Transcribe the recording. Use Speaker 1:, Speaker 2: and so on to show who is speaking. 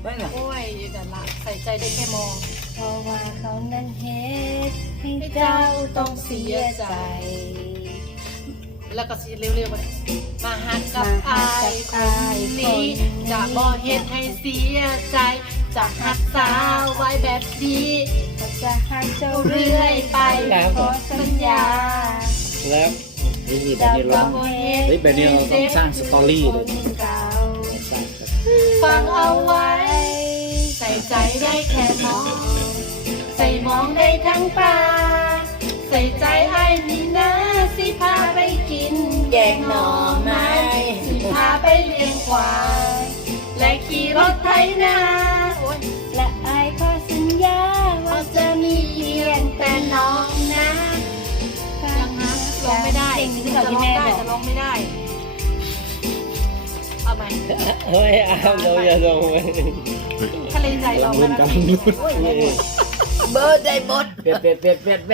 Speaker 1: ไม่น่ะ
Speaker 2: โอ้ยแต่ละใส่ใจได้แค่มอง
Speaker 3: เพราะว่าเขานั้นเหตุให้เจ้าต้องเสียใจ
Speaker 2: แล้วก็สิเร็วๆมาหักกับอายคนนี้จะบ่เฮ็ดให้เสียใจจะหักษาไว้แบบดี
Speaker 3: เขาจะหักเจ้าเรื่อยไปขอสัญญา
Speaker 1: แล้วนี่แบบ
Speaker 3: เจ้า
Speaker 1: นี้
Speaker 3: ต้
Speaker 1: เรา
Speaker 3: องเหตุ
Speaker 1: เฮ้ยแบบนี้เราต้องสร้างสตอรี่เลย
Speaker 3: คนเก่า
Speaker 1: สร้าง
Speaker 2: ฟังเอาไว้ ใส่ใจได้แค่มอง ใส่มองได้ทั้งตาใส่ใจไอ้นี่นะสิพาไปกินแกงหน่อไม้สิพาไปเลี้ยงควายและขี่รถไถนาโอ๊ย
Speaker 3: และอายขอสัญญาว่าจะมีเพียงแต่น้องนะ
Speaker 2: ยังนะร้องไม่ได้
Speaker 3: เพลงนี้ที่
Speaker 2: จะ
Speaker 3: เรา
Speaker 2: ร้
Speaker 3: ที่
Speaker 2: อง
Speaker 3: แม่
Speaker 2: ได้
Speaker 3: บอก
Speaker 2: แต่ร้องไม่ได้ เอาไหม
Speaker 1: เฮ้ยอ้าวเราอย่าลงไป
Speaker 2: ทะเลใจร้อง
Speaker 1: ลุ้
Speaker 2: ไม่
Speaker 1: น
Speaker 2: ได้
Speaker 1: กันลุ้น
Speaker 3: เบอร์ใจบด
Speaker 1: เปลี่ยน